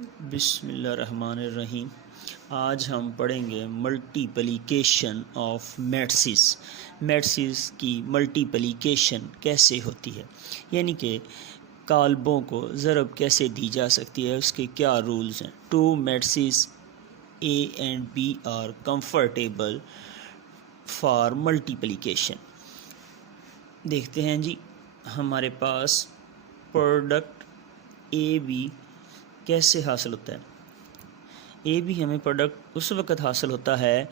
बिस्मिल्लाहिर्रहमानिर्रहीम। आज हम पढ़ेंगे मल्टीप्लिकेशन ऑफ मैट्रिसेस। मैट्रिसेस की मल्टीप्लिकेशन कैसे होती है, यानी कि काल्बों को ज़रब कैसे दी जा सकती है, उसके क्या रूल्स हैं। Two matrices A and B are comfortable for multiplication. देखते हैं जी, हमारे पास प्रोडक्ट ए बी कैसे हासिल होता है। ए बी हमें प्रोडक्ट उस वक़्त हासिल होता है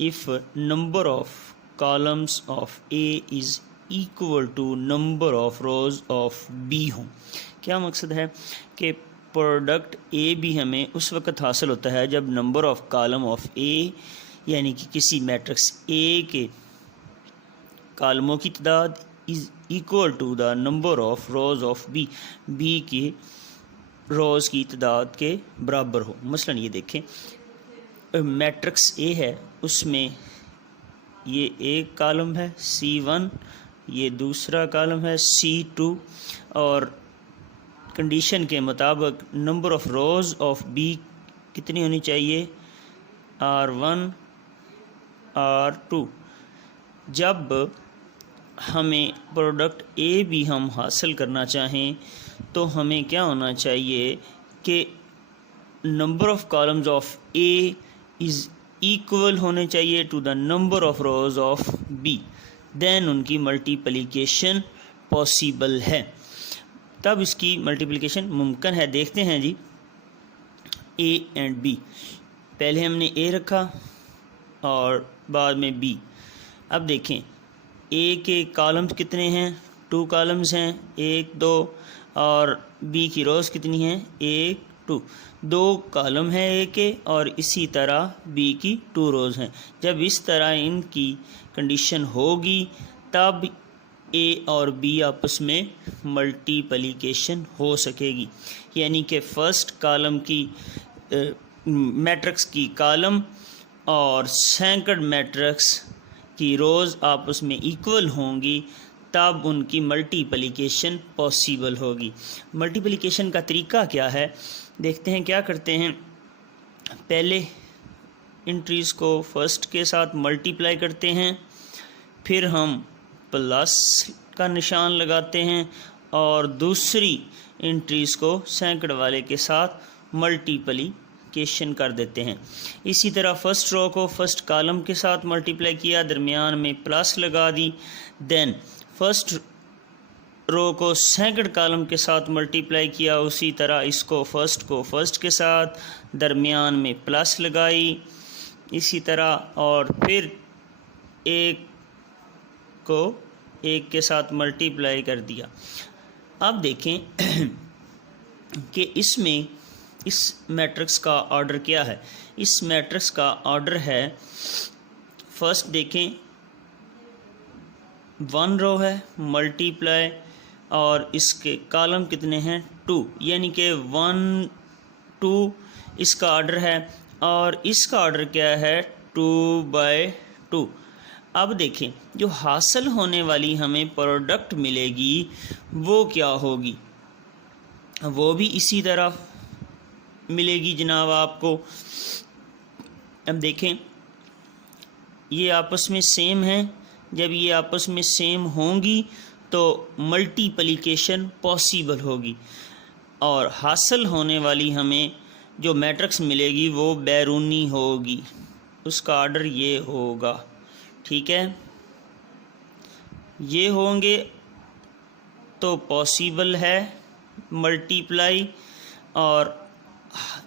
if number of columns of A is equal to number of rows of B हों। क्या मकसद है कि प्रोडक्ट ए बी हमें उस वक़्त हासिल होता है जब number of column of A, यानी कि किसी मैट्रिक्स ए के कॉलमों की तादाद is equal to the number of rows of B, B की रोज़ की तादाद के बराबर हो। मसलन ये देखें, मैट्रिक्स ए है, उसमें ये एक कॉलम है C1, ये दूसरा कॉलम है C2, और कंडीशन के मुताबिक number of rows of B कितनी होनी चाहिए, R1 R2। जब हमें प्रोडक्ट ए बी हम हासिल करना चाहें तो हमें क्या होना चाहिए कि number of columns of A is equal होने चाहिए to the number of rows of B, then उनकी मल्टीप्लिकेशन पॉसिबल है, तब इसकी मल्टीप्लिकेशन मुमकिन है। देखते हैं जी, ए एंड बी, पहले हमने ए रखा और बाद में बी। अब देखें ए के कॉलम्स कितने हैं, 2 कॉलम्स हैं, 1 2, और बी की रोज़ कितनी हैं, 1 2। 2 कॉलम हैं ए के और इसी तरह बी की 2 रोज़ हैं। जब इस तरह इनकी कंडीशन होगी तब ए और बी आपस में मल्टीप्लिकेशन हो सकेगी, यानी कि फ़र्स्ट कॉलम की मैट्रिक्स की कॉलम और सेकंड मैट्रिक्स की रोज़ आपस में इक्वल होंगी, तब उनकी मल्टीप्लिकेशन पॉसिबल होगी। मल्टीप्लिकेशन का क्या है, देखते हैं क्या करते हैं। पहले इंट्रीज़ को फर्स्ट के साथ मल्टीप्लाई करते हैं, फिर हम प्लस का निशान लगाते हैं और दूसरी इंट्रीज़ को सेकंड वाले के साथ मल्टीप्लिकेशन कर देते हैं। इसी तरह फर्स्ट रो को फर्स्ट कॉलम के साथ मल्टीप्लाई किया, दरमियान में प्लस लगा दी, देन फर्स्ट रो को सेकंड कॉलम के साथ मल्टीप्लाई किया, उसी तरह इसको फर्स्ट के साथ, दरमियान में प्लस लगाई, इसी तरह, और फिर एक को एक के साथ मल्टीप्लाई कर दिया। अब देखें कि इसमें इस मैट्रिक्स का ऑर्डर क्या है। इस मैट्रिक्स का ऑर्डर है, फर्स्ट देखें 1 रो है मल्टीप्लाई, और इसके कॉलम कितने हैं 2, यानी कि 1 2 इसका ऑर्डर है, और इसका ऑर्डर क्या है 2/2। अब देखें जो हासिल होने वाली हमें प्रोडक्ट मिलेगी वो क्या होगी, वो भी इसी तरह मिलेगी जनाब आपको। अब देखें ये आपस में सेम हैं, जब ये आपस में सेम होंगी तो मल्टीप्लिकेशन पॉसिबल होगी, और हासिल होने वाली हमें जो मैट्रिक्स मिलेगी वो बैरूनी होगी, उसका ऑर्डर ये होगा, ठीक है। ये होंगे तो पॉसिबल है मल्टीप्लाई, और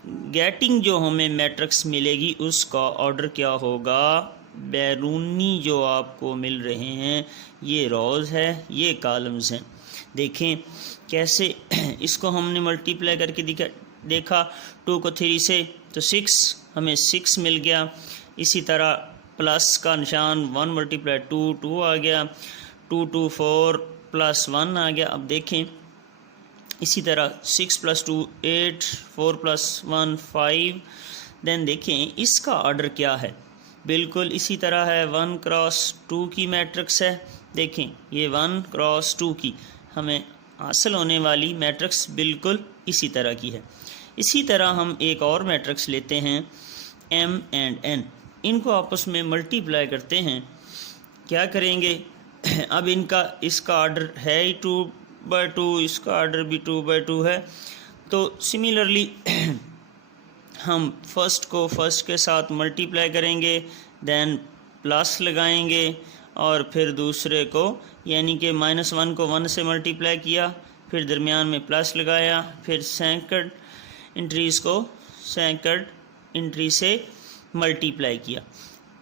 गेटिंग जो हमें मैट्रिक्स मिलेगी उसका ऑर्डर क्या होगा, बैरूनी जो आपको मिल रहे हैं ये रोज़ है, ये कॉलम्स हैं। देखें कैसे इसको हमने मल्टीप्लाई करके देखा 2 को 3 से तो 6, हमें 6 मिल गया। इसी तरह प्लस का निशान 1 × 2 2 आ गया, 2 2 4 + 1 आ गया। अब देखें इसी तरह 6 + 2 8, 4 + 1 5। देन देखें इसका ऑर्डर क्या है, बिल्कुल इसी तरह है, 1 × 2 की मैट्रिक्स है। देखें ये 1 × 2 की हमें हासिल होने वाली मैट्रिक्स बिल्कुल इसी तरह की है। इसी तरह हम एक और मैट्रिक्स लेते हैं m एंड n, इनको आपस में मल्टीप्लाई करते हैं। क्या करेंगे अब इसका ऑर्डर है ही 2/2, इसका ऑर्डर भी 2/2 है। तो सिमिलरली हम फर्स्ट को फर्स्ट के साथ मल्टीप्लाई करेंगे, देन प्लस लगाएंगे, और फिर दूसरे को यानी कि -1 को 1 से मल्टीप्लाई किया, फिर दरमियान में प्लस लगाया, फिर सेकंड एंट्रीज़ को सेकंड एंट्री से मल्टीप्लाई किया।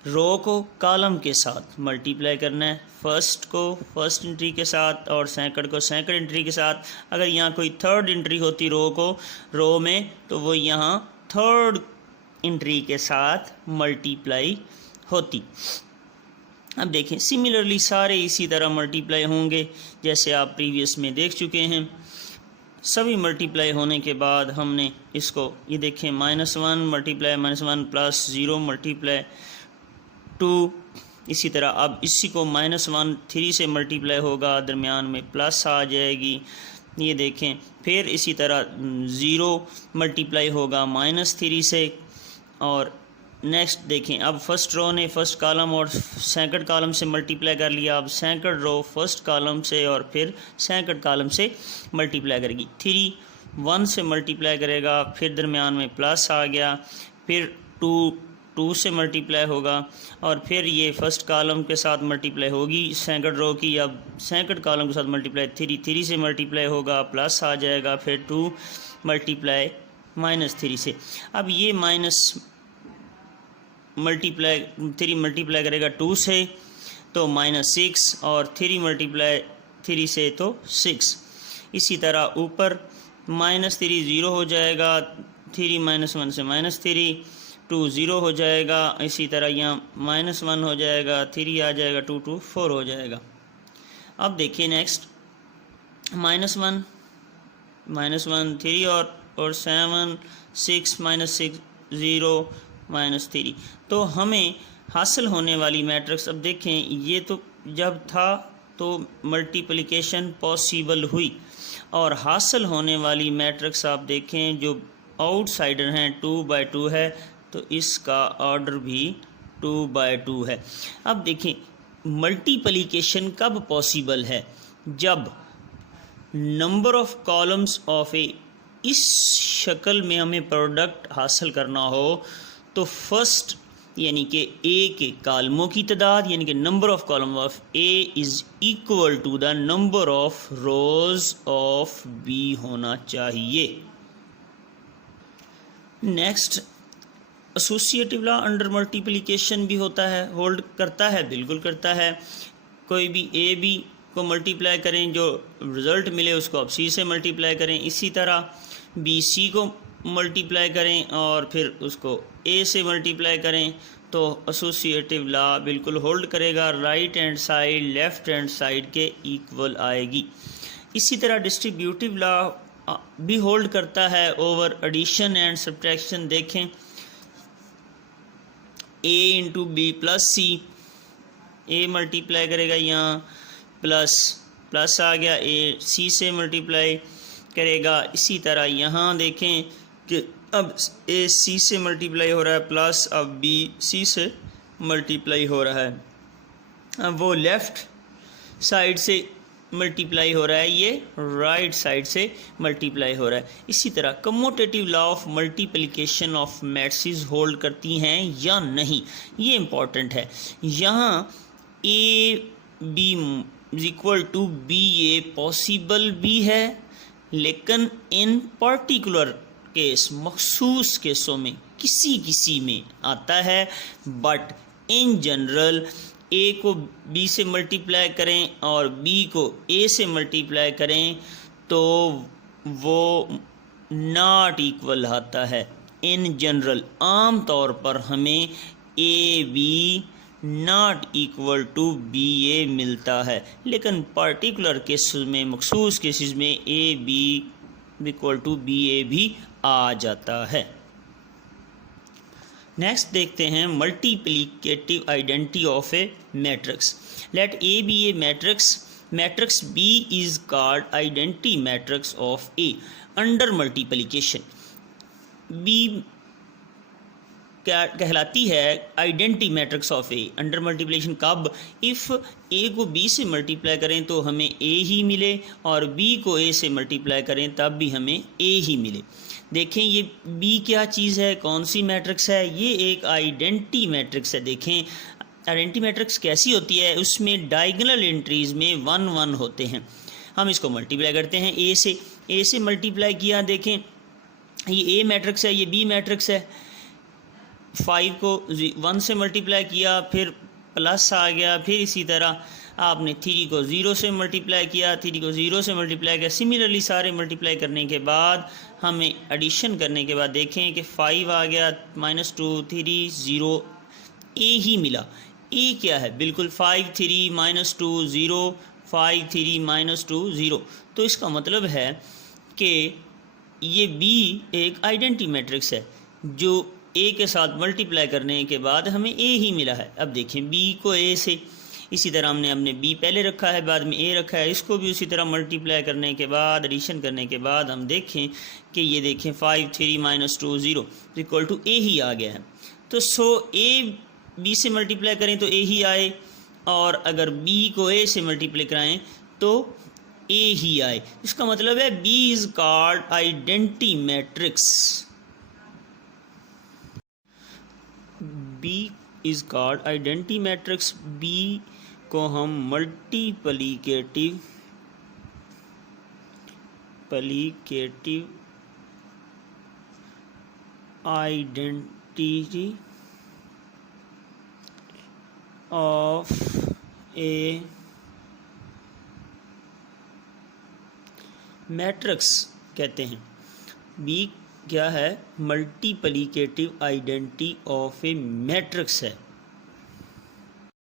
रो को कॉलम के साथ मल्टीप्लाई करना है, फर्स्ट को फर्स्ट एंट्री के साथ और सेकंड को सेकंड एंट्री के साथ। अगर यहाँ कोई थर्ड एंट्री होती रो में, तो वो यहाँ थर्ड एंट्री के साथ मल्टीप्लाई होती। अब देखें सिमिलरली सारे इसी तरह मल्टीप्लाई होंगे जैसे आप प्रीवियस में देख चुके हैं। सभी मल्टीप्लाई होने के बाद हमने इसको ये देखें -1 मल्टीप्लाई -1 प्लस 0 मल्टीप्लाई 2, इसी तरह अब इसी को -1 3 से मल्टीप्लाई होगा, दरमियान में प्लस आ जाएगी। ये देखें फिर इसी तरह 0 मल्टीप्लाई होगा -3 से। और नेक्स्ट देखें अब फर्स्ट रो ने फर्स्ट कॉलम और सेकंड कॉलम से मल्टीप्लाई कर लिया। अब सेकंड रो फर्स्ट कॉलम से और फिर सेकंड कॉलम से मल्टीप्लाई करेगी। 3 1 से मल्टीप्लाई करेगा, फिर दरमियान में प्लस आ गया, फिर 2 से मल्टीप्लाई होगा, और फिर ये फर्स्ट कॉलम के साथ मल्टीप्लाई होगी सेकंड रो की। अब सेकंड कॉलम के साथ मल्टीप्लाई 3 से मल्टीप्लाई होगा, प्लस आ जाएगा, फिर 2 मल्टीप्लाई -3 से। अब ये -3 मल्टीप्लाई करेगा 2 से तो -6, और 3 मल्टीप्लाई 3 से तो 6। इसी तरह ऊपर -3 0 हो जाएगा, 3 -1 से -3, 2 0 हो जाएगा। इसी तरह यहाँ -1 हो जाएगा, 3 आ जाएगा, 2 2 4 हो जाएगा। अब देखिए नेक्स्ट -1 3 और 7 6 -6 0 -3। तो हमें हासिल होने वाली मैट्रिक्स, अब देखें ये तो जब था तो मल्टीप्लिकेशन पॉसिबल हुई, और हासिल होने वाली मैट्रिक्स आप देखें जो आउटसाइडर हैं 2/2 है, तो इसका ऑर्डर भी 2/2 है। अब देखें मल्टीप्लिकेशन कब पॉसिबल है, जब नंबर ऑफ कॉलम्स ऑफ ए, इस शक्ल में हमें प्रोडक्ट हासिल करना हो तो फर्स्ट यानी कि ए के कॉलमों की तादाद यानी कि number of column of A is equal to the number of rows of B होना चाहिए। Next associative law under multiplication भी होता है, होल्ड करता है, बिल्कुल करता है। कोई भी ए बी को मल्टीप्लाई करें, जो रिज़ल्ट मिले उसको आप सी से मल्टीप्लाई करें। इसी तरह बी सी को मल्टीप्लाई करें और फिर उसको ए से मल्टीप्लाई करें, तो एसोसिएटिव लॉ बिल्कुल होल्ड करेगा, right hand side left hand side के इक्वल आएगी। इसी तरह डिस्ट्रीब्यूटिव लॉ भी होल्ड करता है ओवर एडिशन एंड सब्ट्रैक्शन। देखें A into B plus C, A multiply करेगा यहाँ प्लस आ गया, ए सी से मल्टीप्लाई करेगा। इसी तरह यहाँ देखें कि अब ए सी से मल्टीप्लाई हो रहा है प्लस अब बी सी से मल्टीप्लाई हो रहा है, अब वो लेफ़्ट साइड से मल्टीप्लाई हो रहा है, ये राइट साइड से मल्टीप्लाई हो रहा है। इसी तरह commutative law of multiplication of matrices hold करती हैं या नहीं, ये इम्पॉर्टेंट है। यहाँ A B equal to B A possible भी है, लेकिन इन पर्टिकुलर केस मखसूस केसों में किसी में आता है, बट इन जनरल ए को बी से मल्टीप्लाई करें और बी को ए से मल्टीप्लाई करें तो वो नॉट इक्वल आता है। इन जनरल आम तौर पर हमें A B not equal to B A मिलता है, लेकिन पर्टिकुलर केसेस में मखसूस केसेस में A B equal to B A भी आ जाता है। नेक्स्ट देखते हैं multiplicative identity of A matrix. Let A B a matrix matrix B is called identity matrix of A under multiplication. B क्या कहलाती है? Identity matrix of A under multiplication. कब? इफ़ ए को बी से multiply करें तो हमें ए ही मिले, और बी को ए से मल्टीप्लाई करें तब भी हमें ए ही मिले। देखें ये बी क्या चीज़ है, कौन सी मैट्रिक्स है? ये एक आइडेंटिटी मैट्रिक्स है। देखें आइडेंटिटी मैट्रिक्स कैसी होती है, उसमें डायगोनल एंट्रीज में 1 1 होते हैं। हम इसको मल्टीप्लाई करते हैं ए से मल्टीप्लाई किया। देखें ये ए मैट्रिक्स है, ये बी मैट्रिक्स है। 5 को 1 से मल्टीप्लाई किया, फिर प्लस आ गया, फिर इसी तरह आपने 3 को 0 से मल्टीप्लाई किया, 3 को 0 से मल्टीप्लाई किया। सिमिलरली सारे मल्टीप्लाई करने के बाद हमें एडिशन करने के बाद देखें कि 5 आ गया, -2 3 0 ए ही मिला। ए क्या है? बिल्कुल 5 3 -2 0 5 3 -2 0। तो इसका मतलब है कि ये बी एक आइडेंटिटी मैट्रिक्स है जो ए के साथ मल्टीप्लाई करने के बाद हमें ए ही मिला है। अब देखें बी को ए से, इसी तरह हमने बी पहले रखा है, बाद में ए रखा है, इसको भी उसी तरह मल्टीप्लाई करने के बाद एडिशन करने के बाद हम देखें कि ये देखें 5 3 -2 0 इक्वल टू ए ही आ गया है। तो ए बी से मल्टीप्लाई करें तो ए ही आए, और अगर बी को ए से मल्टीप्लाई कराएं तो ए ही आए। इसका मतलब है B is called identity matrix. B is called identity matrix. B को हम multiplicative identity of A matrix कहते हैं। बी क्या है? Multiplicative identity of A matrix है।